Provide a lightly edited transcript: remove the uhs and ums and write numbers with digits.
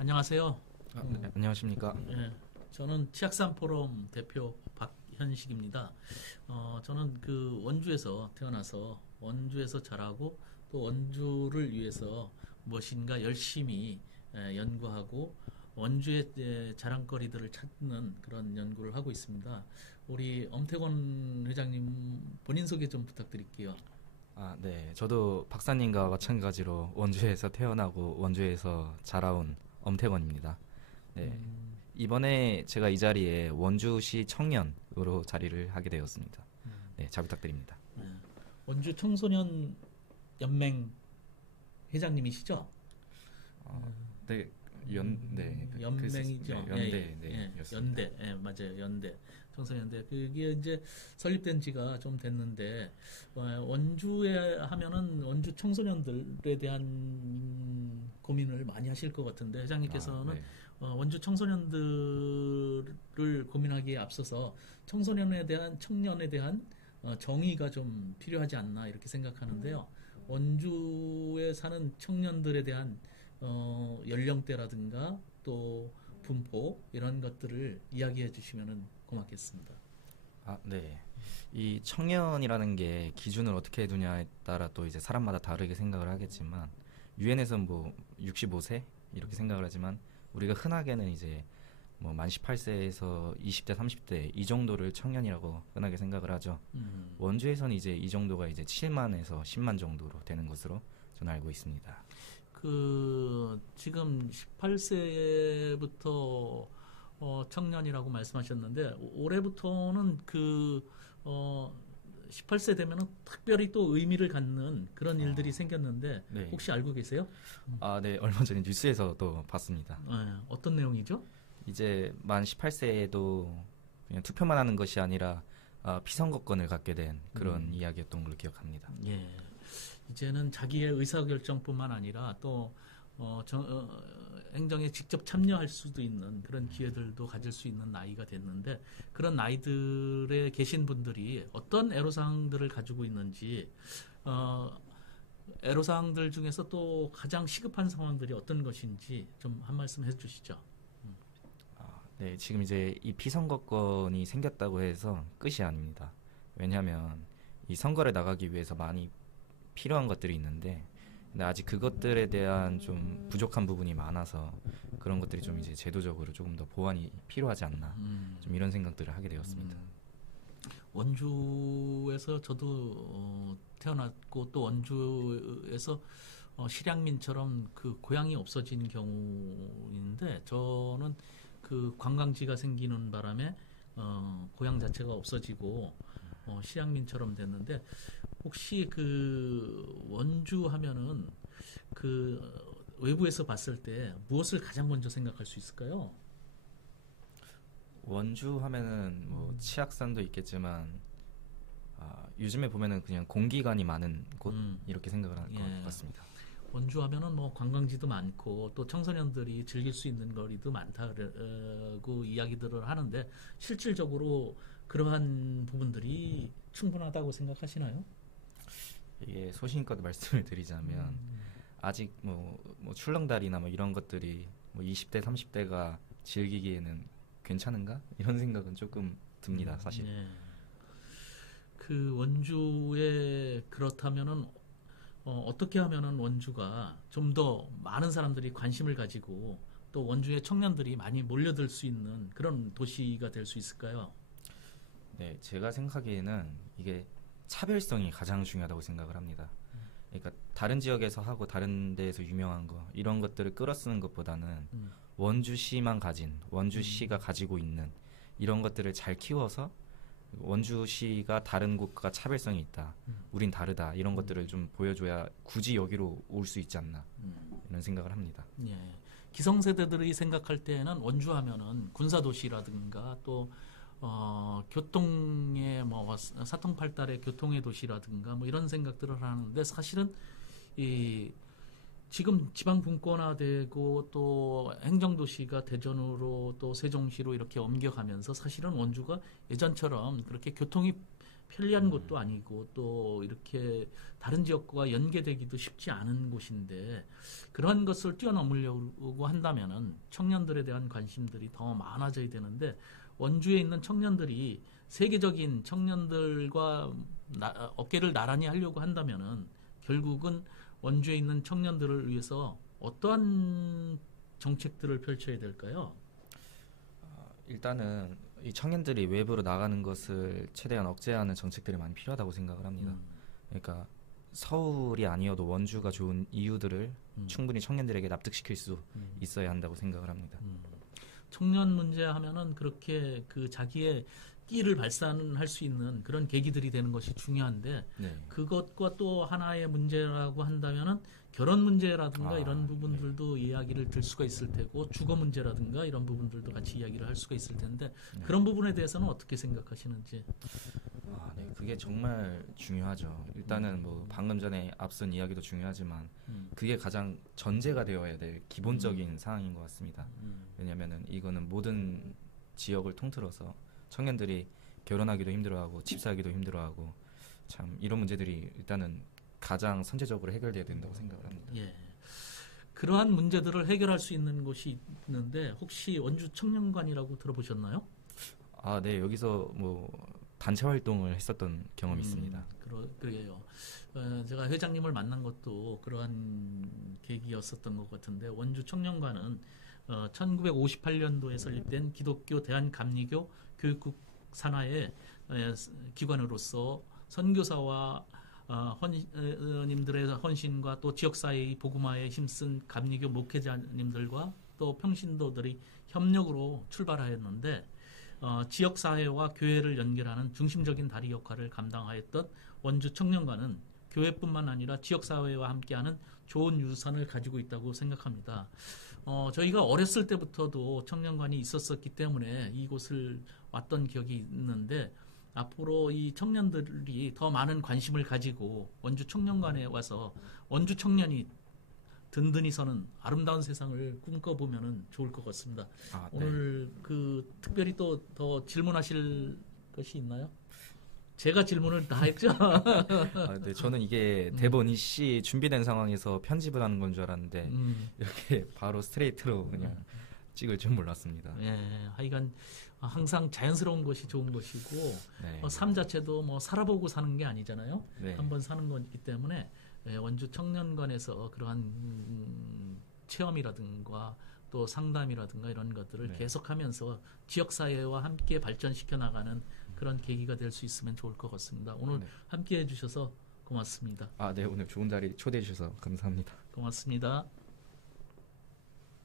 안녕하세요. 네, 안녕하십니까. 예, 저는 치악산 포럼 대표 박현식입니다. 저는 그 원주에서 태어나서 원주에서 자라고 또 원주를 위해서 무엇인가 열심히 연구하고 원주의 자랑거리들을 찾는 그런 연구를 하고 있습니다. 우리 엄태권 회장님 본인 소개 좀 부탁드릴게요. 네. 저도 박사님과 마찬가지로 원주에서 태어나고 원주에서 자라온 엄태건입니다. 네. 이번에 제가 이 자리에 원주시 청년으로 자리를 하게 되었습니다. 네, 잘 부탁드립니다. 원주 청소년 연맹 회장님이시죠? 네, 연맹이죠. 연대, 연대, 맞아요. 연대, 청소년대. 그게 이제 설립된 지가 좀 됐는데, 원주에 하면은 원주 청소년들에 대한 고민을 많이 하실 것 같은데, 회장님께서는 네. 원주 청소년들을 고민하기에 앞서서 청년에 대한 정의가 좀 필요하지 않나 이렇게 생각하는데요. 원주에 사는 청년들에 대한 연령대라든가 또 분포 이런 것들을 이야기해 주시면 고맙겠습니다. 네. 이 청년이라는 게 기준을 어떻게 두냐에 따라 또 이제 사람마다 다르게 생각을 하겠지만 유엔에서는 뭐 65세 이렇게 생각을 하지만 우리가 흔하게는 이제 뭐 만 18세에서 20대, 30대 이 정도를 청년이라고 흔하게 생각을 하죠. 원주에서는 이제 이 정도가 이제 7만에서 10만 정도로 되는 것으로 저는 알고 있습니다. 지금 18세부터 청년이라고 말씀하셨는데 올해부터는 18세 되면은 특별히 또 의미를 갖는 그런 일들이 생겼는데 네. 혹시 알고 계세요? 네. 얼마 전에 뉴스에서 또 봤습니다. 어떤 내용이죠? 이제 만 18세에도 그냥 투표만 하는 것이 아니라 피선거권을 갖게 된 그런 이야기였던 걸로 기억합니다. 예. 이제는 자기의 의사결정뿐만 아니라 또 행정에 직접 참여할 수도 있는 그런 기회들도 가질 수 있는 나이가 됐는데 그런 나이들에 계신 분들이 어떤 애로사항들을 가지고 있는지 애로사항들 중에서 또 가장 시급한 상황들이 어떤 것인지 좀 한 말씀 해주시죠. 네, 지금 이제 이 피선거권이 생겼다고 해서 끝이 아닙니다. 왜냐하면 이 선거를 나가기 위해서 많이 필요한 것들이 있는데 근데 아직 그것들에 대한 좀 부족한 부분이 많아서 그런 것들이 좀 이제 제도적으로 조금 더 보완이 필요하지 않나 좀 이런 생각들을 하게 되었습니다. 원주에서 저도 태어났고 또 원주에서 실향민처럼 그 고향이 없어진 경우인데 저는 그 관광지가 생기는 바람에 고향 자체가 없어지고 실향민처럼 됐는데 혹시 그 원주 하면은 그 외부에서 봤을 때 무엇을 가장 먼저 생각할 수 있을까요? 원주 하면은 뭐 치악산도 있겠지만 요즘에 보면은 그냥 공기관이 많은 곳 이렇게 생각을 할 것 같습니다. 원주 하면은 뭐 관광지도 많고 또 청소년들이 즐길 수 있는 거리도 많다고 이야기들을 하는데 실질적으로 그러한 부분들이 충분하다고 생각하시나요? 이게 소신껏 말씀을 드리자면 아직 뭐 출렁다리나 뭐 이런 것들이 뭐 20대, 30대가 즐기기에는 괜찮은가? 이런 생각은 조금 듭니다, 사실. 그 원주에 그렇다면은 어떻게 하면은 원주가 좀 더 많은 사람들이 관심을 가지고 또 원주의 청년들이 많이 몰려들 수 있는 그런 도시가 될 수 있을까요? 네, 제가 생각하기에는 이게 차별성이 가장 중요하다고 생각을 합니다. 그러니까 다른 지역에서 하고 다른 데에서 유명한 거 이런 것들을 끌어쓰는 것보다는 원주시만 가진 원주시가 가지고 있는 이런 것들을 잘 키워서 원주시가 다른 곳과 차별성이 있다. 우린 다르다. 이런 것들을 좀 보여줘야 굳이 여기로 올 수 있지 않나 이런 생각을 합니다. 예. 기성세대들이 생각할 때는 원주 하면은 군사도시라든가 또 교통의 뭐 사통팔달의 교통의 도시라든가 뭐 이런 생각들을 하는데 사실은 이 지금 지방 분권화되고 또 행정도시가 대전으로 또 세종시로 이렇게 옮겨가면서 사실은 원주가 예전처럼 그렇게 교통이 편리한 곳도 아니고 또 이렇게 다른 지역과 연계되기도 쉽지 않은 곳인데 그런 것을 뛰어넘으려고 한다면은 청년들에 대한 관심들이 더 많아져야 되는데 원주에 있는 청년들이 세계적인 청년들과 어깨를 나란히 하려고 한다면은 결국은 원주에 있는 청년들을 위해서 어떠한 정책들을 펼쳐야 될까요? 일단은 이 청년들이 외부로 나가는 것을 최대한 억제하는 정책들이 많이 필요하다고 생각을 합니다. 그러니까 서울이 아니어도 원주가 좋은 이유들을 충분히 청년들에게 납득시킬 수 있어야 한다고 생각을 합니다. 청년 문제 하면은 그렇게 그 자기의 끼를 발산할 수 있는 그런 계기들이 되는 것이 중요한데 네. 그것과 또 하나의 문제라고 한다면은 결혼 문제라든가 이런 부분들도 이야기를 들 수가 있을 테고 주거 문제라든가 이런 부분들도 같이 이야기를 할 수가 있을 텐데 그런 부분에 대해서는 어떻게 생각하시는지? 네, 그게 정말 중요하죠. 일단은 뭐 방금 전에 앞선 이야기도 중요하지만 그게 가장 전제가 되어야 될 기본적인 사항인 것 같습니다. 왜냐하면은 이거는 모든 지역을 통틀어서 청년들이 결혼하기도 힘들어하고 집 사기도 힘들어하고 참 이런 문제들이 일단은 가장 선제적으로 해결돼야 된다고 생각을 합니다. 예. 그러한 문제들을 해결할 수 있는 곳이 있는데 혹시 원주 청년관이라고 들어보셨나요? 네. 여기서 뭐 단체 활동을 했었던 경험이 있습니다. 그래요. 제가 회장님을 만난 것도 그러한 계기였었던 것 같은데 원주 청년관은 1958년도에 설립된 기독교 대한감리교 교육국 산하의 기관으로서 선교사와 헌님들의 헌신과 또 지역사회의 복음화에 힘쓴 감리교 목회자님들과 또 평신도들이 협력으로 출발하였는데 지역사회와 교회를 연결하는 중심적인 다리 역할을 감당하였던 원주 청년관은 교회뿐만 아니라 지역사회와 함께하는 좋은 유산을 가지고 있다고 생각합니다. 저희가 어렸을 때부터도 청년관이 있었었기 때문에 이곳을 왔던 기억이 있는데 앞으로 이 청년들이 더 많은 관심을 가지고 원주 청년관에 와서 원주 청년이 든든히 서는 아름다운 세상을 꿈꿔보면 좋을 것 같습니다. 네. 오늘 특별히 또 더 질문하실 것이 있나요? 제가 질문을 다 했죠. 네, 저는 이게 대본 이씨 준비된 상황에서 편집을 하는 건 줄 알았는데 이렇게 바로 스트레이트로 그냥 찍을 줄 몰랐습니다. 예, 하여간 항상 자연스러운 것이 좋은 것이고 네. 삶 자체도 뭐 살아보고 사는 게 아니잖아요. 네. 한번 사는 거기 때문에 원주 청년관에서 그러한 체험이라든가 또 상담이라든가 이런 것들을 계속하면서 지역사회와 함께 발전시켜 나가는 그런 계기가 될 수 있으면 좋을 것 같습니다. 오늘 함께 해주셔서 고맙습니다. 네, 오늘 좋은 자리 초대해 주셔서 감사합니다. 고맙습니다.